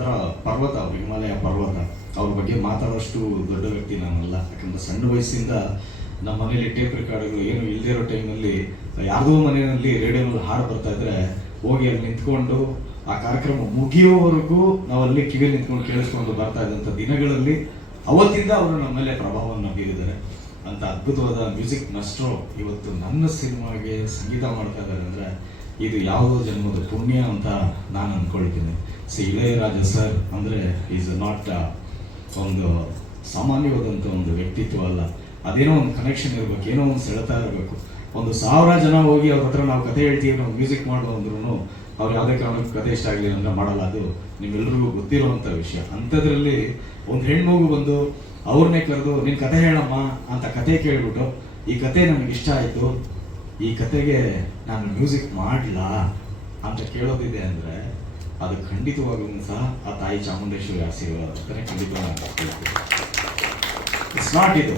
ಒಂಥರ ಪರ್ವತ, ಅವ್ರು ಹಿಮಾಲಯ ಪರ್ವತ, ಅವ್ರ ಬಗ್ಗೆ ಮಾತಾಡೋಷ್ಟು ದೊಡ್ಡ ವ್ಯಕ್ತಿ ನಾನಲ್ಲ. ಯಾಕಂದ್ರೆ ಸಣ್ಣ ವಯಸ್ಸಿಂದ ನಮ್ಮ ಮನೇಲಿ ಟೇಪ್ ರೆಕಾರ್ಡ್ಗಳು ಏನು ಇಲ್ಲದೇ ಇರೋ ಟೈಮಲ್ಲಿ ಯಾರ್ದೋ ಮನೆಯಲ್ಲಿ ರೇಡಿಯೋನಲ್ಲಿ ಹಾಡು ಬರ್ತಾ ಇದ್ರೆ ಹೋಗಿ ಅಲ್ಲಿ ನಿಂತ್ಕೊಂಡು ಆ ಕಾರ್ಯಕ್ರಮ ಮುಗಿಯೋವರೆಗೂ ನಾವು ಅಲ್ಲಿ ಕಿವಿಯಲ್ಲಿ ನಿಂತ್ಕೊಂಡು ಕೇಳಿಸ್ಕೊಂಡು ಬರ್ತಾ ಇದ್ದಂಥ ದಿನಗಳಲ್ಲಿ ಅವತ್ತಿಂದ ಅವರು ನಮ್ಮ ಮೇಲೆ ಪ್ರಭಾವವನ್ನು ಬೀರಿದ್ದಾರೆ. ಅಂತ ಅದ್ಭುತವಾದ ಮ್ಯೂಸಿಕ್ ಮಸ್ಟ್ರೋ ಇವತ್ತು ನನ್ನ ಸಿನಿಮಾಗೆ ಸಂಗೀತ ಮಾಡ್ತಾ ಇದ್ದಾರೆ ಅಂದ್ರೆ ಇದು ಯಾವುದೋ ಜನ್ಮದ ಪುಣ್ಯ ಅಂತ ನಾನು ಅಂದ್ಕೊಳ್ತೀನಿ ಸಿ ಇಳೆಯರಾಜ ಸರ್ ಅಂದ್ರೆ ಈಸ್ ನಾಟ್ ಒಂದು ಸಾಮಾನ್ಯವಾದಂಥ ಒಂದು ವ್ಯಕ್ತಿತ್ವ ಅಲ್ಲ. ಅದೇನೋ ಒಂದು ಕನೆಕ್ಷನ್ ಇರಬೇಕು, ಏನೋ ಒಂದು ಸೆಳೆತಾ ಇರಬೇಕು. ಒಂದು ಸಾವಿರ ಜನ ಹೋಗಿ ಅವ್ರ ಹತ್ರ ನಾವು ಕತೆ ಹೇಳ್ತೀವಿ ನಾವು ಮ್ಯೂಸಿಕ್ ಮಾಡುವ ಅಂದ್ರೂ ಅವ್ರು ಯಾವುದೇ ಕಾರಣಕ್ಕೂ ಕತೆ ಇಷ್ಟ ಆಗಲಿಲ್ಲ ಅಂದ್ರೆ ಮಾಡಲ್ಲ. ಅದು ನಿಮ್ಮೆಲ್ರಿಗೂ ಗೊತ್ತಿರುವಂಥ ವಿಷಯ. ಅಂಥದ್ರಲ್ಲಿ ಒಂದು ಹೆಣ್ಮಗು ಬಂದು ಅವ್ರನ್ನೇ ಕರೆದು, ನಿನ್ ಕತೆ ಹೇಳಮ್ಮ ಅಂತ ಕತೆ ಕೇಳಿಬಿಟ್ಟು, ಈ ಕತೆ ನನಗೆ ಇಷ್ಟ ಆಯ್ತು. ಈ ಕತೆಗೆ ನಾನು ಮ್ಯೂಸಿಕ್ ಮಾಡಲಾ ಅಂತ ಕೇಳೋದಿದೆ ಅಂದರೆ ಅದು ಖಂಡಿತವಾಗ್ಲೂ ಸಹ ಆ ತಾಯಿ ಚಾಮುಂಡೇಶ್ವರಿ ಆಶೀರ್ವಾದ ಅಂತಾನೆ ಖಂಡಿತ ಇಟ್ಸ್ ನಾಟ್ ಇದು.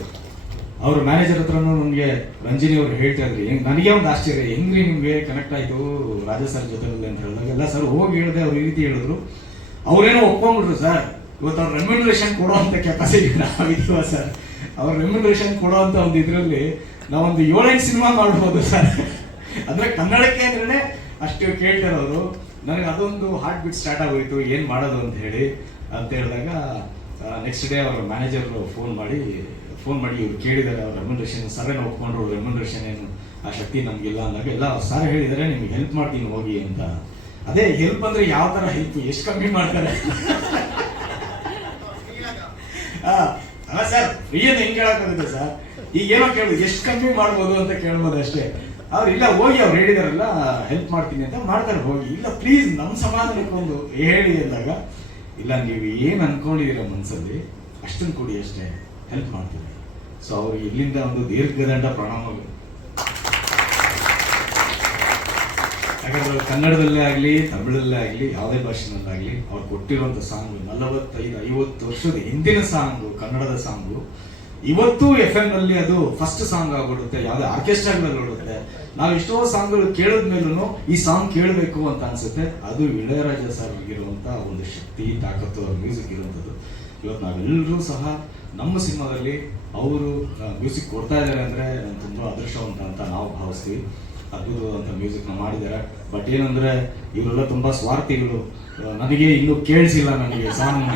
ಅವ್ರ ಮ್ಯಾನೇಜರ್ ಹತ್ರನೂ ನನಗೆ ರಂಜಿನಿ ಅವ್ರು ಹೇಳ್ತಾ ಇದ್ರಿ ನನಗೆ ಒಂದು ಆಶ್ಚರ್ಯ, ಹೆಂಗ್ರಿ ನಿಮಗೆ ಕನೆಕ್ಟ್ ಆಯ್ತು ರಾಜಾ ಸರ್ ಜೊತೆ ಅಂತ ಹೇಳಿದಾಗ ಎಲ್ಲ ಸರ್ ಹೋಗಿ ಹೇಳಿದೆ, ಅವ್ರು ಈ ರೀತಿ ಹೇಳಿದ್ರು. ಅವ್ರೇನೋ ಒಪ್ಕೊಂಡ್ಬಿಟ್ರು ಸರ್ ಇವತ್ತು ಅವ್ರ ರೆಮ್ಯುನರೇಷನ್ ಅಂತ ಕೆಪಾಸಿಟಿ ನಾವಿದ್ದೀವ ಸರ್ ಅವ್ರ ರೆಮ್ಯುನರೇಷನ್ ಕೊಡೋವಂಥ ಒಂದು ಇದರಲ್ಲಿ ನಾವೊಂದು ಏಳೆಂಟು ಸಿನಿಮಾ ಮಾಡ್ಬೋದು ಸರ್. ಅಂದ್ರೆ ಕನ್ನಡಕ್ಕೆ ಅಂದ್ರೆ ಅಷ್ಟು ಕೇಳ್ತಿರೋದು ನನಗೆ ಅದೊಂದು ಹಾರ್ಟ್ ಬೀಟ್ ಸ್ಟಾರ್ಟ್ ಆಗೋಯ್ತು, ಏನು ಮಾಡೋದು ಅಂತ ಹೇಳಿ. ಅಂತ ಹೇಳಿದಾಗ ನೆಕ್ಸ್ಟ್ ಡೇ ಅವರ ಮ್ಯಾನೇಜರ್ ಫೋನ್ ಮಾಡಿ ಫೋನ್ ಮಾಡಿ ಇವ್ರು ಕೇಳಿದ್ದಾರೆ, ಅವ್ರ ರೆಮ್ಯುನರೇಷನ್ ಸರ್ ಒಪ್ಕೊಂಡ್ರು ರೆಮ್ಯುನರೇಷನ್ ಏನು, ಆ ಶಕ್ತಿ ನಮಗಿಲ್ಲ ಅಂದಾಗ ಎಲ್ಲ ಸರ್ ಹೇಳಿದರೆ ನಿಮ್ಗೆ ಹೆಲ್ಪ್ ಮಾಡ್ತೀನಿ ಹೋಗಿ ಅಂತ. ಅದೇ ಹೆಲ್ಪ್ ಅಂದರೆ ಯಾವ ಥರ ಹೆಲ್ಪ್ ಎಷ್ಟು ಕಮ್ಮಿ ಮಾಡ್ತಾರೆ ಆ, ಅಲ್ಲ ಅಂತ ಹೆಂಗ್ ಕೇಳಕ್ಕಾಗುತ್ತೆ ಸರ್? ಈಗ ಏನೋ ಕೇಳಿ ಎಷ್ಟು ಕಮ್ಮಿ ಮಾಡ್ಬೋದು ಅಂತ ಕೇಳ್ಬೋದು ಅಷ್ಟೇ. ಅವ್ರು ಇಲ್ಲ, ಹೋಗಿ ಅವ್ರು ಹೇಳಿದಾರಲ್ಲ ಹೆಲ್ಪ್ ಮಾಡ್ತೀನಿ ಅಂತ ಮಾಡ್ತಾರೆ, ಹೋಗಿ. ಇಲ್ಲ ಪ್ಲೀಸ್ ನಮ್ಮ ಸಮಾಧಾನಕ್ಕೊಂದು ಹೇಳಿ ಅಂದಾಗ, ಇಲ್ಲ, ನೀವು ಏನು ಅನ್ಕೊಂಡಿದ್ದೀರಾ ಮನಸ್ಸಲ್ಲಿ ಅಷ್ಟನ್ನು ಕೊಡಿ ಅಷ್ಟೇ ಹೆಲ್ಪ್ ಮಾಡ್ತೀನಿ. ಸೊ ಅವ್ರು ಇಲ್ಲಿಂದ ಒಂದು ದೀರ್ಘದಂಡ ಪ್ರಣಾಮಗಳು ಯಾಕಂದ್ರೆ ಕನ್ನಡದಲ್ಲೇ ಆಗಲಿ, ತಮಿಳಲ್ಲೇ ಆಗಲಿ, ಯಾವುದೇ ಭಾಷೆನಲ್ಲಾಗಲಿ ಅವ್ರು ಕೊಟ್ಟಿರುವಂಥ ಸಾಂಗ್, ನಲವತ್ತೈದು, ಐವತ್ತು ವರ್ಷದ ಹಿಂದಿನ ಸಾಂಗು, ಕನ್ನಡದ ಸಾಂಗು, ಇವತ್ತು ಎಫ್ ಎಂ ನಲ್ಲಿ ಅದು ಫಸ್ಟ್ ಸಾಂಗ್ ಆಗ್ಬಿಡುತ್ತೆ, ಯಾವುದೇ ಆರ್ಕೆಸ್ಟ್ರಾಗಳಲ್ಲಿ ಓಡುತ್ತೆ. ನಾವು ಎಷ್ಟೋ ಸಾಂಗ್ಗಳು ಕೇಳಿದ ಮೇಲೂ ಈ ಸಾಂಗ್ ಕೇಳಬೇಕು ಅಂತ ಅನ್ಸುತ್ತೆ. ಅದು ಇಳೆಯರಾಜ ಸರ್ ಇರುವಂತ ಒಂದು ಶಕ್ತಿ, ತಾಕತ್ತು, ಅವ್ರ ಮ್ಯೂಸಿಕ್ ಇರುವಂಥದ್ದು. ಇವತ್ತು ನಾವೆಲ್ಲರೂ ಸಹ ನಮ್ಮ ಸಿನಿಮಾದಲ್ಲಿ ಅವರು ಮ್ಯೂಸಿಕ್ ಕೊಡ್ತಾ ಇದ್ದಾರೆ ಅಂದ್ರೆ ನಾನು ತುಂಬಾ ಅದೃಷ್ಟವಂತ ಅಂತ ನಾವು ಭಾವಿಸ್ತೀವಿ. ಅದ್ಭುತವಾದಂಥ ಮ್ಯೂಸಿಕ್ನ ಮಾಡಿದ್ದಾರೆ ಬಟ್ ಏನಂದ್ರೆ, ಇವರೆಲ್ಲ ತುಂಬಾ ಸ್ವಾರ್ಥಿಗಳು. ನನಗೆ ಇನ್ನೂ ಕೇಳಿಸಿಲ್ಲ ನನಗೆ ಸಾಂಗ್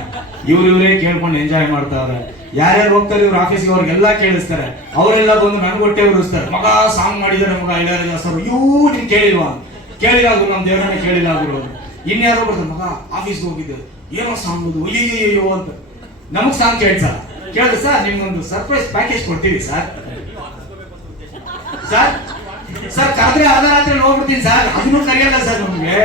ಇವ್ರು ಇವರೇ ಕೇಳ್ಕೊಂಡು ಎಂಜಾಯ್ ಮಾಡ್ತಾರೆ ಯಾರ್ಯಾರು ಹೋಗ್ತಾರೆ, ಇವ್ರ ಆಫೀಸ್ಗೆ ಅವ್ರಿಗೆಲ್ಲ ಕೇಳಿಸ್ತಾರೆ. ಅವರೆಲ್ಲ ಬಂದು ನನಗೆ ಹೊಟ್ಟೆ ಉರಿಸ್ತಾರೆ. ಮಗ, ಸಾಂಗ್ ಮಾಡಿದ್ದಾರೆ ಮಗ ಇளைಯರಾಜ ಸರ್, ಯೂ, ನೀನ್ ಕೇಳಿಲ್ವಾ? ಕೇಳಿಲ್ಲ ನಮ್ಮ ದೇವರನ್ನ ಕೇಳಿಲ್ಲ ಗುರು ಇನ್ಯಾರೋ ಬರ್ತಾರೆ, ಮಗ ಆಫೀಸ್ಗೆ ಹೋಗಿದ್ದೆ. ಏನೋ ಸಾಂಗ್ ಅದು ಅಯ್ಯಯ್ಯೋ ಅಂತ. ನಮಗ್ ಸಾಂಗ್ ಕೇಳ್ಸ ಕೇಳಿದ್ರೆ ಸರ್, ನಿಮ್ಗೊಂದು ಸರ್ಪ್ರೈಸ್ ಪ್ಯಾಕೇಜ್ ಕೊಡ್ತೀವಿ ಸರ್. ಸರ್ ಸರ್ ಕರೆದ್ರೆ ಅರ್ಧ ರಾತ್ರಿ ಹೋಗ್ಬಿಡ್ತೀನಿ ಸರ್ ಅದನ್ನು ಕರೆಯಲ್ಲ ಸರ್ ನಮ್ಗೆ.